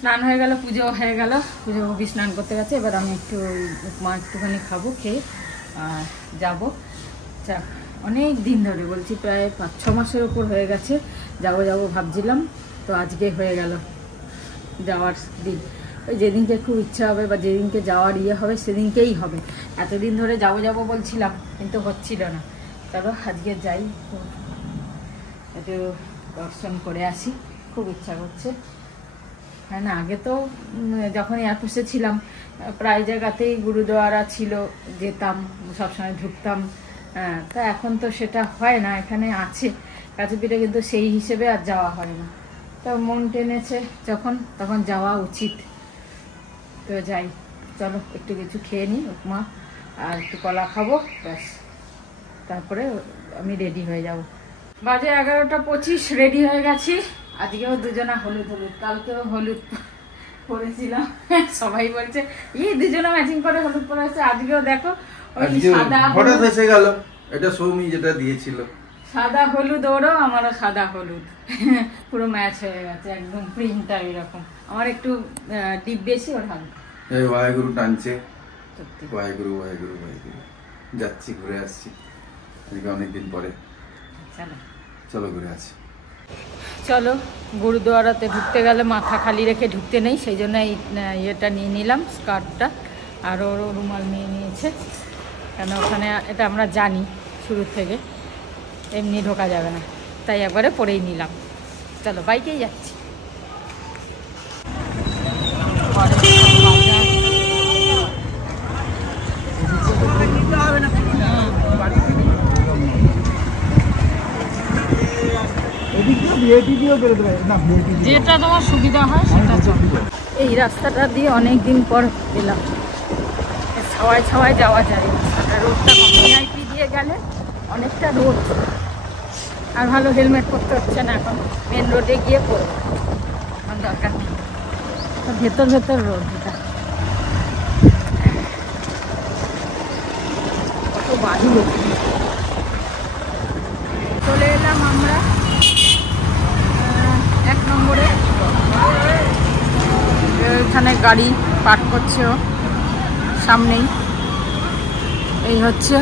স্নান হয়ে গেল, পুজো হয়ে গেল, পুজো স্নান করতে গেছে। এবার আমি একটু উপমা একটুখানি খাবো, খেয়ে যাবো। অনেক দিন ধরে বলছি, প্রায় 5-6 মাসের ওপর হয়ে গেছে যাবো যাবো ভাবছিলাম, তো আজকে হয়ে গেল যাওয়ার দিন। ওই যেদিনকে খুব ইচ্ছা হবে বা যেদিনকে যাওয়ার হবে সেদিনকেই হবে। এতদিন ধরে যাবো যাবো বলছিলাম কিন্তু হচ্ছিল না। চলো আজকে যাই, একটু দর্শন করে আসি, খুব ইচ্ছা করছে। হ্যাঁ না, আগে তো যখন এয়ারপোর্টে ছিলাম প্রায় জায়গাতেই গুরুদুয়ারা ছিল, যেতাম সবসময় ঢুকতাম। হ্যাঁ, তা এখন তো সেটা হয় না, এখানে আছে কাছে পিঠে, কিন্তু সেই হিসেবে আর যাওয়া হয় না। তো মন টেনেছে যখন, তখন যাওয়া উচিত। তো যাই, চলো একটু কিছু খেয়ে নিই, উপমা আর একটু কলা খাবো, ব্যাস তারপরে আমি রেডি হয়ে যাব। বাজে 11:25, রেডি হয়ে গেছি। আজকেও দুজনা হলুদ হলুদ, কালকেও হলুদ পরেছিলাম। সবাই বলছে দুজনা ম্যাচিং করে হলুদ পরে আছে। আজকেও দেখো ওই সাদা হঠাৎ এসে গেল, এটা সৌমি যেটা দিয়েছিল, সাদা হলুদ, ওরও আমারও সাদা হলুদ, পুরো ম্যাচ হয়ে গেছে একদম, প্রিন্টটা এরকম। আমার একটু ডিপ বেশি, ওর হালকা। এই ওয়াইগুরু টানছে, ওয়াইগুরু ওয়াইগুরু ওয়াইগুরু। যাচ্ছি, ঘুরে আসছি আজকে অনেকদিন পরে। চলো ঘুরে আসি। চলো, গুরুদুয়ারাতে ঢুকতে গেলে মাথা খালি রেখে ঢুকতে নেই, সেই জন্য এই ইয়েটা নিয়ে নিলাম, স্কার্টটা। আর ওরও রুমাল নিয়ে নিয়েছে, কেন ওখানে এটা আমরা জানি শুরু থেকে এমনি ঢোকা যাবে না, তাই একবারে পরেই নিলাম। চলো বাইকেই যাচ্ছি। যেটা তোমার সুবিধা হয় সেটা চলবে। এই রাস্তাটা দিয়ে অনেক দিন পর গেলাম, ছাওয়ায় ছাওয়ায় যাওয়া যায়। রোডটা ভিআইপি দিয়ে গেলে অনেকটা রোড, আর ভালো হেলমেট পরতে হচ্ছে না এখন, মেন রোডে গিয়ে পড়বো, এখন দরকার নেই। ভেতর ভেতর রোড, এটা কত বাড়ি। চলে এলাম আমরা 1 নম্বরে। এখানে গাড়ি পার্ক করছে ও সামনেই। এই হচ্ছে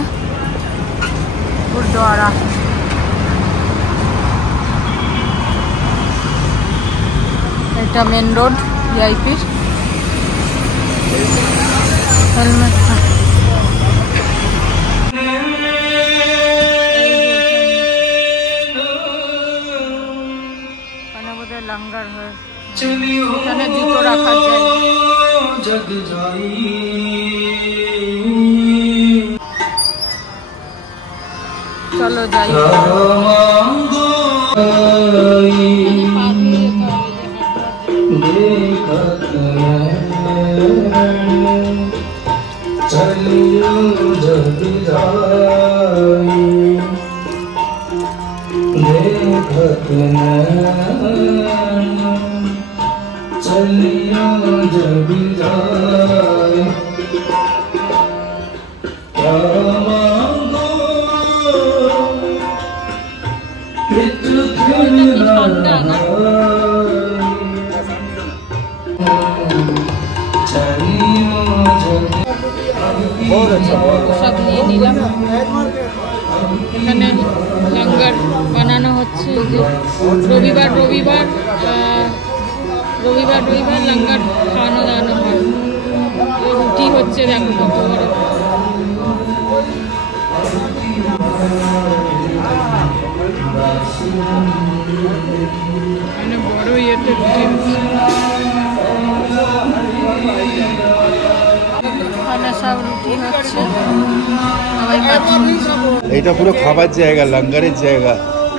গুরুদুয়ারা। এটা মেন রোড ভিআইপির। হেলমেট লঙ্গর হয়, এখানে জুতো রাখার জায়গা। চলো যাই। সব নিয়ে নিলাম। এখানে লঙ্গর বানানো হচ্ছে, যে রবিবার রবিবার লঙ্গর খাওয়ানো দাওয়ানো হয়। রুটি হচ্ছে, দেখো কত বড়। মানে বড় ইয়েতে রুটি হচ্ছে। সব রুটি হচ্ছে, এইটা পুরো খাবার জায়গা, লঙ্গরের জায়গা।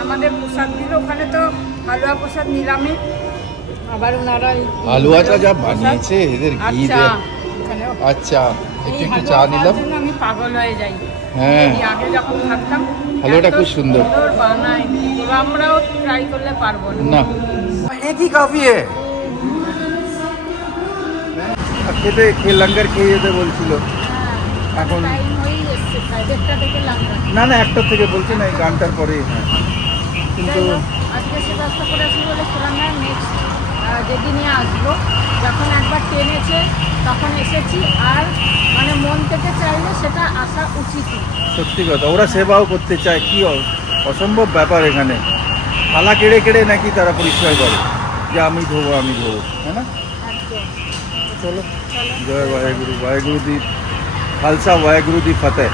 আমাদের প্রসাদ দিল ওখানে, তো হালুয়া প্রসাদ নিলামে। আবার ওনারা হালুয়াটা যা বানিয়েছে এদের ঘি দিয়ে। আচ্ছা, একটু একটু চা নিলাম, আমি পাগল হয়ে যাই। হ্যাঁ, আগে যখন থাকতাম হালুয়াটা খুব সুন্দর বানায়, আমরাও ট্রাই করলে পারবো না। একই কফি খেতে লঙ্গর খেয়ে যেতে বলছিল। এখন না না, 1টা থেকে বলছে না, এই গানটার পরে। কিন্তু আজকে সে ব্যস্ত করে আসি বলে খেলাম না, নেক্সট যেদিনই আসবো, যখন একবার টেনেছে তখন এসেছি, আর মানে মন থেকে চাইলে সেটা আসা উচিতই। সত্যি কথা, ওরা সেবাও করতে চায়, কি অসম্ভব ব্যাপার এখানে। থালা কেড়ে কেড়ে নাকি তারা পরিষ্কার করে যে আমি ধোবো, হ্যাঁ না? চলো, জয় ওয়াহেগুরু, ওয়াহেগুরু দি খালসা, ওয়াহেগুরু দি ফতেহ।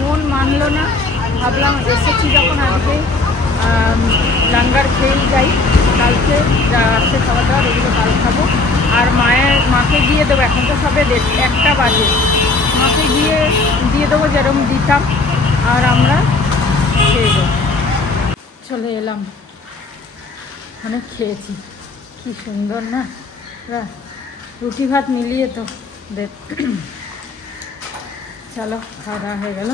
মন মানলো না, ভাবলাম এসেছি যখন আজকে লাঙ্গার খেয়েই যাই, কালকে যা আছে খাওয়া দাওয়া ওগুলো কাল খাবো। আর মাকে গিয়ে দেবো, এখন তো সবে 1টা বাজে, মাকে গিয়ে দিয়ে দেবো যেরকম দিতাম, আর আমরা খেয়ে দেবো। চলে এলাম, অনেক খেয়েছি, কি সুন্দর না, রুটি ভাত মিলিয়ে তো চলো খাওয়া দাওয়া হয়ে গেল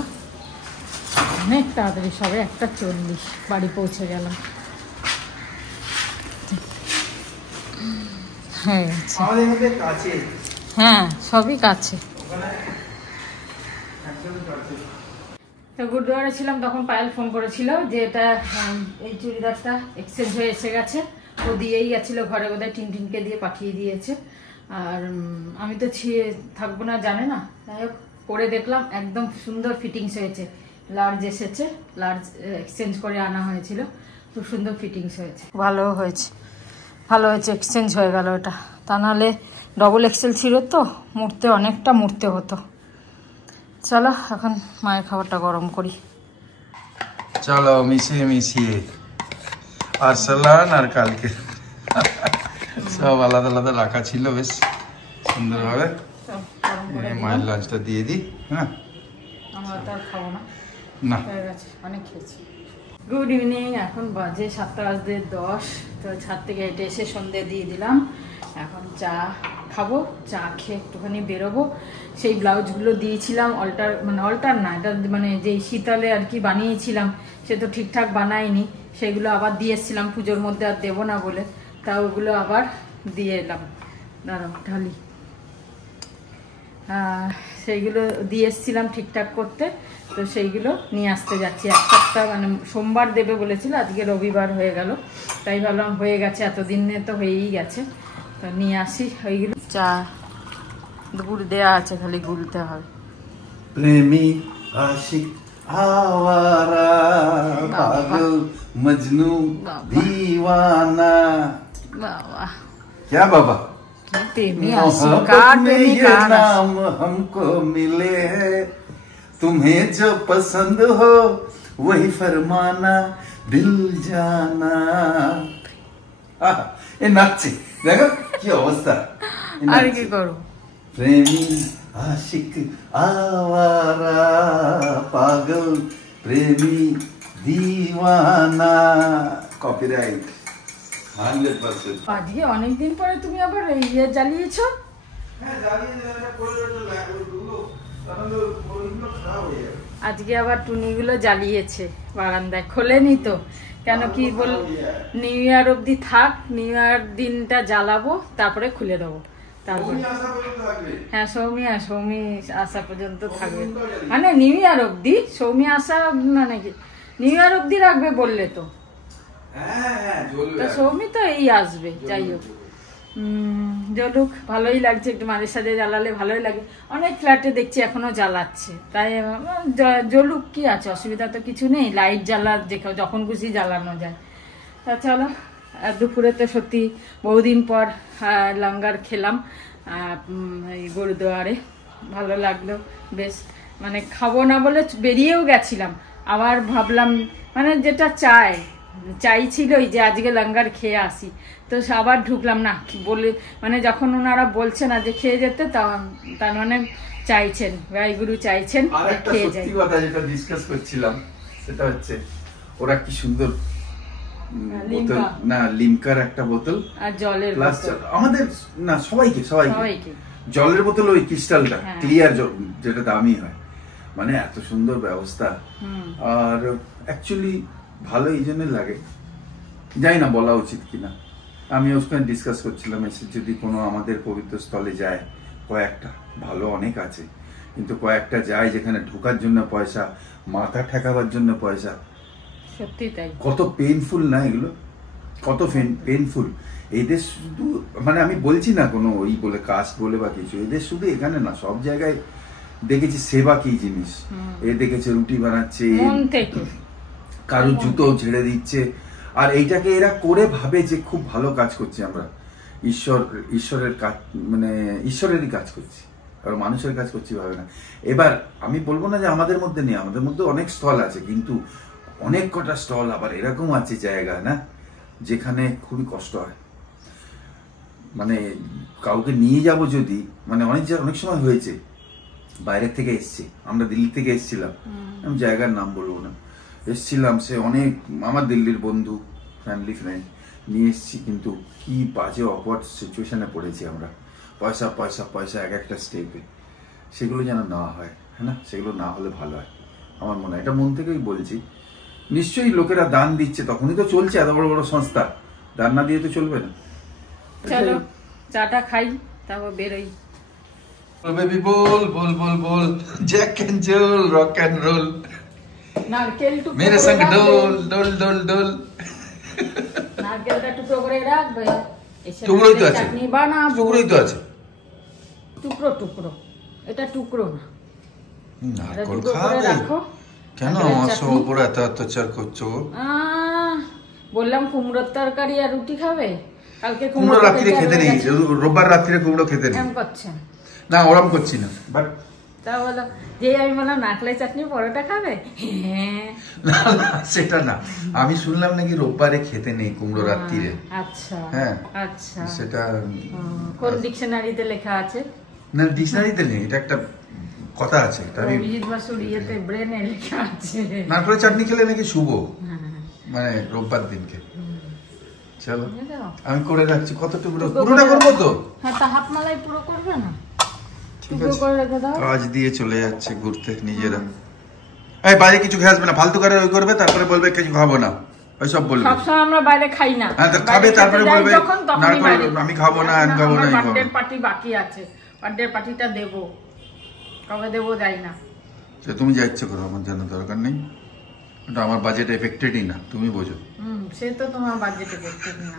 অনেক তাড়াতাড়ি, সবে 1:40 বাড়ি পৌঁছে গেলাম। হ্যাঁ সবই কাছে। তো গুরুদুয়ারে ছিলাম তখন পায়েল ফোন করেছিল যে এটা এই চুড়িদারটা এক্সচেঞ্জ হয়ে এসে গেছে, ও দিয়েই গেছিলো ঘরে, বোধহয় টিনটিনকে দিয়ে পাঠিয়ে দিয়েছে। আর আমি তো থাকবো না জানে না, যাই হোক পরে দেখলাম একদম সুন্দর ফিটিংস হয়েছে, লার্জ এসেছে, লার্জ এক্সচেঞ্জ করে আনা হয়েছিল, খুব সুন্দর ফিটিংস হয়েছে, ভালো হয়েছে, এক্সচেঞ্জ হয়ে গেল ওটা, তা নাহলে ডবল এক্সেল ছিল তো অনেকটা মুড়তে হতো। চলো এখন মায়ের খাবারটা গরম করি। চলো মিশিয়ে আরসালান আর কালকে সব আলাদা আলাদা রাখা ছিল, বেশ সুন্দরভাবে। মায়ের লাঞ্চটা দিয়ে দিই। হ্যাঁ, আমরা তো আর খাবো না, হয়ে গেছে, অনেক খেয়েছি। গুড ইভিনিং, এখন বাজে 7:10। তো ছাদ থেকে হেঁটে এসে সন্ধে দিয়ে দিলাম, এখন চা খাবো, চা খেয়ে একটুখানি বেরোবো। সেই ব্লাউজগুলো দিয়েছিলাম অল্টার না, এটা মানে যেই শীতলে আর কি বানিয়েছিলাম, সে তো ঠিকঠাক বানায়নি, সেগুলো আবার দিয়ে এসেছিলাম পুজোর মধ্যে আর দেবো না বলে, তা ওগুলো আবার দিয়ে এলাম, দাঁড়াও ঢালি। সেইগুলো দিয়ে এসেছিলাম ঠিকঠাক করতে, তো সেইগুলো নিয়ে আসতে যাচ্ছি। এক সপ্তাহ মানে সোমবার দেবে বলেছিল, আজকে রবিবার হয়ে গেল, তাই ভাবলাম হয়ে গেছে, এতদিনে তো হয়েই গেছে, তো নিয়ে আসি ওইগুলো। চা গুড় দেওয়া আছে, খালি গুলতে হবে। প্রেমী আশিক আওয়ারা পাগল মজনু दीवाना। বাবা क्या बाबा, प्रेमी आशिक का नाम हमको मिले है, तुम्हें जो पसंद हो वही फरमाना, दिल जाना। এ নাচছে, দেখো কি অবস্থা। আর কি করব, প্রেমী আশিক আওয়ারা পাগল প্রেমী দিওয়ানা। কপিরাইট 100%। আজকে অনেকদিন পরে তুমি আবার ইয়ে জ্বালিয়েছো। আজকে আবার টুনিগুলো জ্বালিয়েছে বারান্দায়, খোলেনি তো, কেন কি বল, নিউ ইয়ার অব্দি থাক, নিউ ইয়ার দিনটা জ্বালাবো, তারপরে খুলে দেবো। তারপরে হ্যাঁ সৌমি আসা পর্যন্ত থাকবে, মানে নিউ ইয়ার অব্দি, সৌমি আসা মানে কি নিউ ইয়ার অব্দি রাখবে বললে তো, সৌমি তো এই আসবে, যাই হোক জ্বলুক, ভালোই লাগছে, একটু মাঝে সাঝে জ্বালালে ভালোই লাগে। অনেক ফ্ল্যাটে দেখছি এখনো জ্বালাচ্ছে, তাই জ্বলুক, কি আছে, অসুবিধা তো কিছু নেই, লাইট যখন খুশি জ্বালানো যায়। তা চলো, দুপুরে তো সত্যি বহুদিন পর লাঙ্গার খেলাম এই গুরুদুয়ারে, ভালো লাগলো বেশ, মানে খাবো না বলে বেরিয়েও গেছিলাম, আবার ভাবলাম মানে যেটা চাইছিলই যে আজকে লাঙ্গার খেয়ে আসি, তো আবার ঢুকলাম না বলে, মানে যখন ওনারা বলছে না যে খেয়ে যেতে, তার মানে চাইছেন, ওয়াহেগুরু চাইছেন খেয়ে যাই। কথা যেটা ডিসকাস করছিলাম সেটা হচ্ছে, ওরা কি সুন্দর বোতল, না লিমকার একটা বোতল আর জলের বোতল, আমাদের না সবাইকে জলের বোতল, ওই ক্রিস্টালটা ক্লিয়ার যেটা দামি হয়, মানে এত সুন্দর ব্যবস্থা। আর অ্যাকচুয়ালি ভালো এই জন্য লাগে, যাই না বলা উচিত কিনা, আমি ওখানে ডিসকাস করছিলাম, এসে যদি কোনো আমাদের পবিত্র স্থলে যায়, কয়েকটা ভালো অনেক আছে, কিন্তু কয়েকটা যায় যেখানে ঢোকার জন্য পয়সা, মাথা ঠেকাবার জন্য পয়সা, সত্যি তাই, কত পেইনফুল না এগুলো। কত পেনফুল। এদের শুধু মানে আমি বলছি না কোনো ওই বলে কাস্ট বলে বা কিছু, এদের শুধু এখানে না সব জায়গায় দেখেছি সেবা কি জিনিস। এ দেখেছে রুটি বানাচ্ছে, কারোর জুতো ঝেড়ে দিচ্ছে, আর এইটাকে এরা করে ভাবে যে খুব ভালো কাজ করছি আমরা, ঈশ্বরের কাজ, মানে ঈশ্বরেরই কাজ করছি, কারণ মানুষের কাজ করছি ভাবে না। এবার আমি বলবো না যে আমাদের মধ্যে নেই, আমাদের মধ্যে অনেক স্টল আছে, কিন্তু অনেক কটা স্টল আবার এরকম আছে জায়গা না যেখানে খুবই কষ্ট হয়। মানে কাউকে নিয়ে যাব যদি, মানে অনেক সময় হয়েছে বাইরের থেকে এসছে, আমরা দিল্লি থেকে এসছিলাম, আমি জায়গার নাম বলবো না, এসছিলাম, সে অনেক আমার দিল্লির বন্ধু, ফ্যামিলি ফ্রেন্ড নিয়ে এসছি, কিন্তু কি বাজে অকওয়ার্ড সিচুয়েশনে পড়েছি আমরা, পয়সা পয়সা পয়সা এক একটা স্টেপে, সেগুলো যেন না হয়, হ্যাঁ না, সেগুলো না হলে ভালো হয় আমার মনে হয়, এটা মন থেকেই বলছি। নিশ্চয়ই লোকেরা দান দিচ্ছে, তখনই তো চলছে, এত বড় বড় সংস্থা, দান না দিয়ে তো চলবে না। চলো চাটা খাই, তারপর বেরোই। Baby ball ball ball ball, Jack and Jill rock and roll, নারকেল টুকরো মেরে সঙ্গ ডোল ডোল ডোল ডোল। নারকেলটা টুকরো করে রাখবে, টুকরোই তো আছে, চাটনি বানাবো, টুকরোই তো আছে, টুকরো টুকরো, এটা টুকরো না, নারকেল খাবে কেন? আমার উপরে এত অত্যাচার করছো। বললাম কুমড়োর তরকারি আর রুটি খাবে, কালকে কুমড়ো রাত্রিরে খেতে নেই, রোববার রাত্রিরে কুমড়ো খেতে নেই, করছেন না ওরম করছি না, বাট তা বলো যে আমি বললাম নারকেলের চাটনি পরোটা খাবে, না সেটা না, আমি শুনলাম নাকি রোববারে খেতে নেই কুমড়ো রাত্রিরে। আচ্ছা হ্যাঁ আচ্ছা, সেটা কোন ডিকশনারিতে লেখা আছে? না ডিকশনারিতে নেই, এটা একটা কথা আছে, অভিজিৎ বাসুর ইয়েতে ব্রেনে লেখা আছে, নারকেলের চাটনি খেলে নাকি শুভ, মানে রোববার দিনকে। চলো আমি করে রাখছি, কতটুকু পুরোটা করবো তো? হ্যাঁ, তা হাত মালাই পুরো করবে না, ঠিক আছে, কাজ দিয়ে চলে যাচ্ছে ঘুরতে নিজেরা। এই বাইরে কিছু খেয়ে আসবে না, ফালতু করে ওই করবে, তারপরে বলবে কিছু খাবো না, ওই সব বলবে। সবসময় আমরা বাইরে খাই না, হ্যাঁ খাবে, তারপরে বলবে আমি খাবো না, আমি খাবো না। বার্থডে পার্টি বাকি আছে, বার্থডে পার্টিটা দেবো, কবে দেবো যাই না। তুমি যা ইচ্ছে করো, আমার জানার দরকার নেই, ওটা আমার বাজেট এফেক্টেডই না, তুমি বোঝো। সে তো তোমার বাজেট এফেক্টেড না,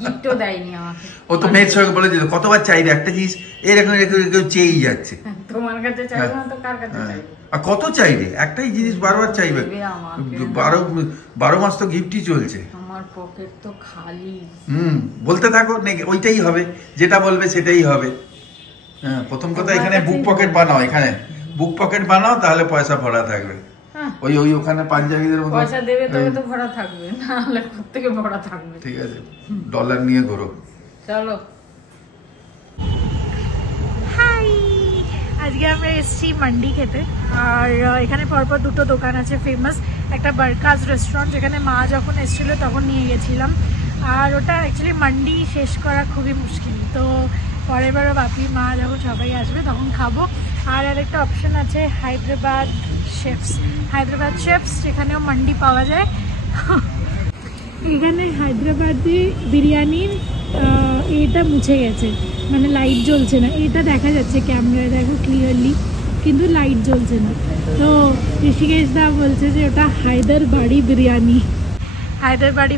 গিফটও দেয়নি আমাকে। ও তো মেয়ের সঙ্গে বলে দিল, কতবার চাইবে একটা জিনিস, এরকম কেউ চেয়েই যাচ্ছে। তোমার কাছে চাইবে না তো কার কাছে চাইবে? আর কত চাইবে, একটাই জিনিস বারবার চাইবে, 12 মাস তো গিফটই চলছে। আমার পকেট তো খালি। বলতে থাকো, ওইটাই হবে, যেটা বলবে সেটাই হবে। হ্যাঁ, প্রথম কথা এখানে বুক পকেট বানাও, এখানে বুক পকেট বানাও, তাহলে পয়সা ভরা থাকবে। ওই ওখানে পাঞ্জাবিদের মতো পয়সা দেবে তবে তো ভরা থাকবে, না হলে কোত্থেকে ভরা থাকবে। ঠিক আছে, ডলার নিয়ে ঘোরো। চলো। হাই, আজকে আমরা এসেছি মান্ডি খেতে, আর এখানে পরপর দুটো দোকান আছে ফেমাস, একটা বারকাজ রেস্টুরেন্ট, যেখানে মা যখন এসেছিলো তখন নিয়ে গেছিলাম, আর ওটা অ্যাকচুয়ালি মান্ডি শেষ করা খুবই মুশকিল, তো পরের বারও বাপি মা যখন সবাই আসবে তখন খাবো। আর আরেকটা অপশন আছে হায়দ্রাবাদ শেফস, যেখানেও মান্ডি পাওয়া যায়। এখানে হায়দ্রাবাদি বিরিয়ানির এটা মুছে গেছে, মানে লাইট জ্বলছে না, এটা দেখা যাচ্ছে ক্যামেরায় দেখো ক্লিয়ারলি, কিন্তু লাইট জ্বলছে না। তো ঋষিকেশ দা বলছে যে ওটা হায়দ্রাবাদি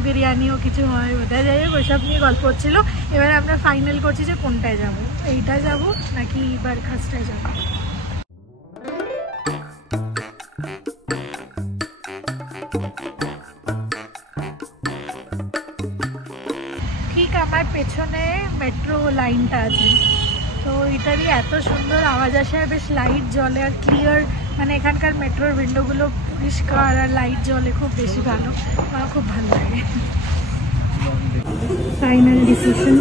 বিরিয়ানিও কিছু হয় ওটা, যাই হোক ওইসব নিয়ে গল্প হচ্ছিল। এবার আমরা ফাইনাল করছি যে কোনটায় যাব, এইটায় যাব নাকি বারখাস্টায় যাব। ঠিক আমার পেছনে মেট্রো লাইনটা আছে, তো এটারই এত সুন্দর আওয়াজ আসে, আর বেশ লাইট জ্বলে আর ক্লিয়ার, মানে এখানকার মেট্রোর উইন্ডোগুলো পরিষ্কার আর লাইট জ্বলে, খুব বেশি ভালো, আমার খুব ভালো লাগে। Final decision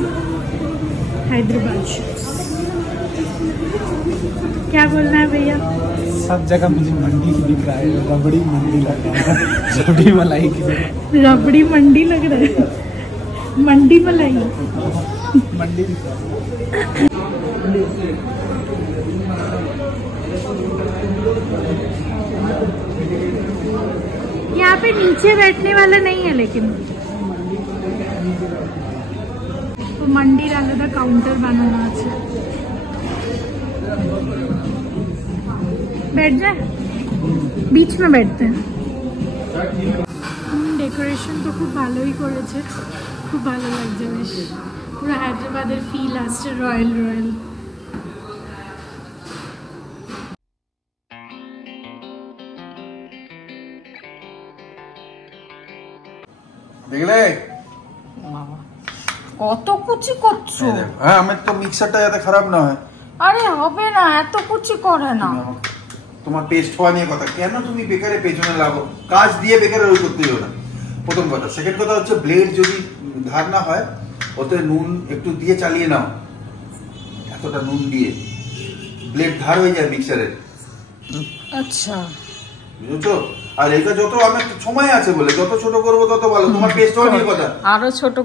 Hyderabad. क्या बोलना है भैया? सब जगह मुझे मंडी की दिख रहा है, रबड़ी मंडी लग रहा है, रबड़ी मलाई की, रबड़ी मंडी लग रहा है, मंडी मलाई मंडी दिख रहा है। यहाँ पे नीचे बैठने वाला नहीं है, लेकिन मंडीर आलादा काउंटर बनाना है। बैठ जाए, बीच में बैठते हैं। देखो ডেকোরেশন তো খুব ভালোই করেছে, খুব ভালো লাগছে, বেশ পুরো হায়দ্রাবাদের ফিল আসছে, রয়্যাল রয়্যাল। দেখলে কত কুচি করছো? হ্যাঁ, আমার তো মিক্সারটা যাতে খারাপ না হয়। আরে হবে না, এত কুচি করে না। তোমার পেস্ট হওয়া নিয়ে কথা, কেন তুমি বেকারে পেছনে লাগো? কাজ দিয়ে বেকারে ওই করতে যাও না, প্রথম কথা। সেকেন্ড কথা হচ্ছে ব্লেড যদি ধার না হয়, ওতে নুন একটু দিয়ে চালিয়ে নাও, এতটা নুন দিয়ে ব্লেড ধার হয়ে যায় মিক্সারের। আচ্ছা, বুঝছো? আর এটা যত আমার সময় আছে বলে যত ছোট করবো তত ভালো। তোমার পেস্ট হওয়া নিয়ে কথা, আরো ছোট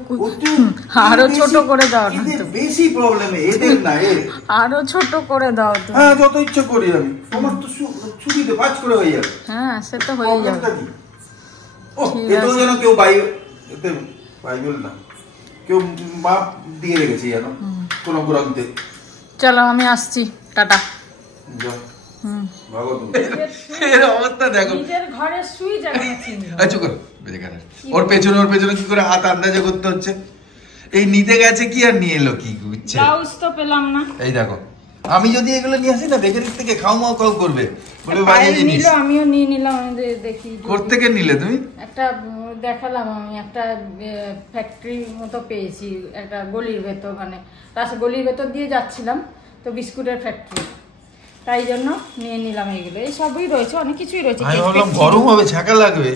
আরো ছোট করে দাও না, বেশি প্রবলেম এদের না, আরো ছোট করে দাও তো। হ্যাঁ, যত ইচ্ছে করি আমি, তোমার তো ছুটিতে কাজ করে হয়ে যাবে। হ্যাঁ, সে তো হয়ে যাবে। ও এতো যেন কেউ বাইবেল না, কেউ মাপ দিয়ে রেখেছে যেন কোন গ্রন্থে। চলো আমি আসছি, টাটা। অবস্থা দেখো, নিজের ঘরে শুই যাবে। ওর পেছনে কি করে হাত আন্দাজে করতে হচ্ছে। এই নিতে গেছে কি আর নিয়ে এলো কি বুঝছে? ব্লাউজ তো পেলাম না। এই দেখো, আমি যদি এগুলো নিয়ে আসি না, দেখে থেকে খাও করবে, বলে বাজে জিনিস। আমিও নিয়ে নিলাম, দেখি কোত্থেকে নিলে তুমি? একটা দেখালাম আমি, একটা ফ্যাক্টরি মতো পেয়েছি, একটা গলির ভেতর, মানে গলির ভেতর দিয়ে যাচ্ছিলাম তো, বিস্কুটের ফ্যাক্টরি, তাই জন্য নিয়ে নিলাম। এগুলো এই সবই রয়েছে, অনেক কিছুই রয়েছে। আমি ভাবলাম গরম হবে, ছাকা লাগবে।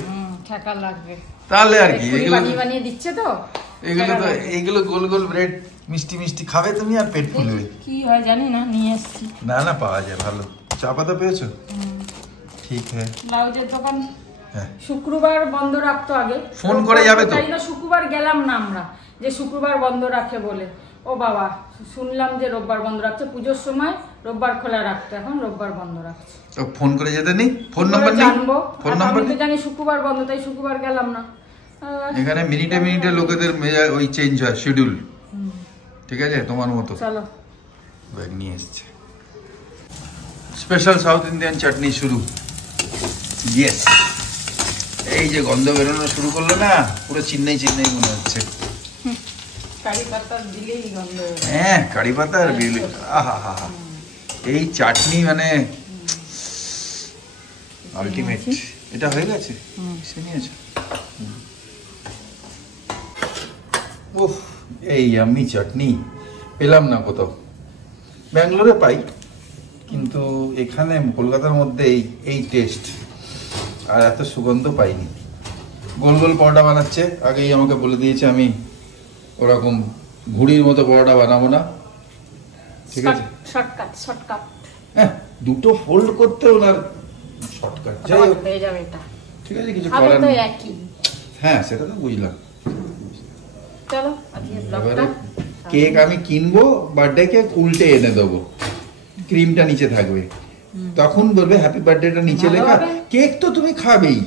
ছাকা লাগবে তাহলে আর কি, এগুলো বানিয়ে দিচ্ছে তো। এইগুলো গোল গোল ব্রেড মিষ্টি মিষ্টি খাবে তুমি, আর পেট ফুলবে। কি হয় জানি না, নিয়ে এসেছি। না পাওয়া যায় ভালো। চা পাতা পেয়েছো? ঠিক হ্যাঁ। ব্লাউজের দোকান শুক্রবার বন্ধ রাখতো আগে, ফোন করে যাবে তো। তাই না, শুক্রবার গেলাম না আমরা, যে শুক্রবার বন্ধ রাখে বলে। ও বাবা, শুনলাম যে রোববার বন্ধ রাখছে, পুজোর সময় রোববার খোলা রাখতো, এখন রোববার বন্ধ রাখছে। তো ফোন করে যেতে নেই? ফোন নাম্বার নেই? জানবো, ফোন নাম্বার আমি তো জানি শুক্রবার বন্ধ, তাই শুক্রবার গেলাম না। এখানে মিনিটে লোকেদের ওই চেঞ্জ হয় শিডিউল। ঠিক আছে, তোমার মতো। চলো, ব্যাগ নিয়ে এসছে। স্পেশাল সাউথ ইন্ডিয়ান চাটনি শুরু। ইয়েস, এই যে গন্ধ বেরোনো শুরু করলো না, পুরো চিন্নাই মনে হচ্ছে। কারি পাতা দিলেই গন্ধ। হ্যাঁ, কারি পাতা আর বিলি, আহা, এই চাটনি মানে আলটিমেট। এটা হয়ে গেছে, সে নিয়েছে। ওহ, এই আমি চাটনি পেলাম না কোথাও। ব্যাঙ্গালোরে পাই, কিন্তু এখানে কলকাতার মধ্যে এই টেস্ট আর এত সুগন্ধ পাইনি। গোল গোল পরোটা বানাচ্ছে, আগেই আমাকে বলে দিয়েছে আমি ওরকম ঘুড়ির মতো পরোটা বানাবো না। ঠিক আছে, শর্টকাট। হ্যাঁ, দুটো ফোল্ড করতে ওনার শর্টকাট। যাই হোক, হয়ে যাবে এটা। ঠিক আছে, কিছু করার নেই। হ্যাঁ, সেটা তো বুঝলাম। চলো, এবারে কেক আমি কিনবো, বার্থডে কেক উল্টে এনে দেবো, ক্রিমটা নিচে থাকবে, তখন বলবে হ্যাপি বার্থডেটা নিচে লেখা। কেক তো তুমি খাবেই,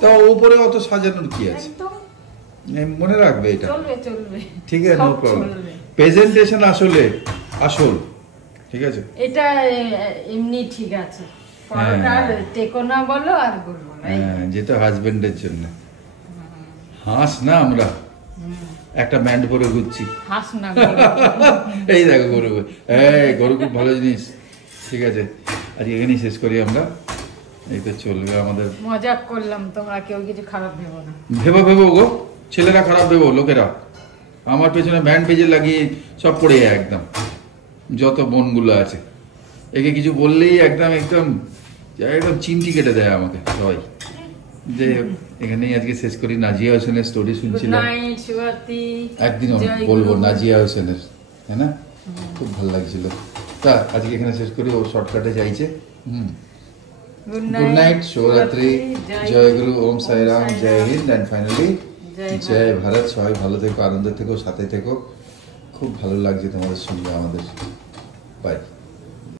তা উপরে অত সাজানোর কি আছে? মনে রাখবে এটা, ঠিক আছে, নো প্রবলেম। প্রেজেন্টেশন আসল, ঠিক আছে। এটা এমনি ঠিক আছে, পরোটার টেকোনা বলো আর বলবো না। হ্যাঁ, যেটা হাজবেন্ডের জন্য। হাঁস না, আমরা একটা ব্যান্ড পরে ঘুরছি। হাঁস না, এই দেখো গরু খুব ভালো জিনিস। ঠিক আছে, আজকে এখানেই শেষ করি আমরা। এই তো চলবে আমাদের। মজাক করলাম, তোমরা কেউ কিছু খারাপ ভেবো না। ভেবো গো, ছেলেরা খারাপ ভেবো, লোকেরা আমার পেছনে ব্যান্ড বেজে লাগিয়ে সব পড়ে যায় একদম, যত বোনগুলো আছে। একে কিছু বললেই একদম চিমটি কেটে দেয় আমাকে সবাই। যে এখানেই আজকে শেষ করি। নাজিয়া হোসেনের স্টোরি শুনছিলাম, একদিন বলবো নাজিয়া হোসেনের, হ্যাঁ না, খুব ভালো লাগছিল। তা আজকে এখানে শেষ করি, ও শর্টকাটে চাইছে। গুড নাইট, শুভরাত্রি, জয় গুরু, ওম সাই রাম, জয় হিন্দ, অ্যান্ড ফাইনালি জয় ভারত। সবাই ভালো থেকো, আনন্দ থেকো, সাথে থেকো। খুব ভালো লাগছে তোমাদের সঙ্গে আমাদের। বাই।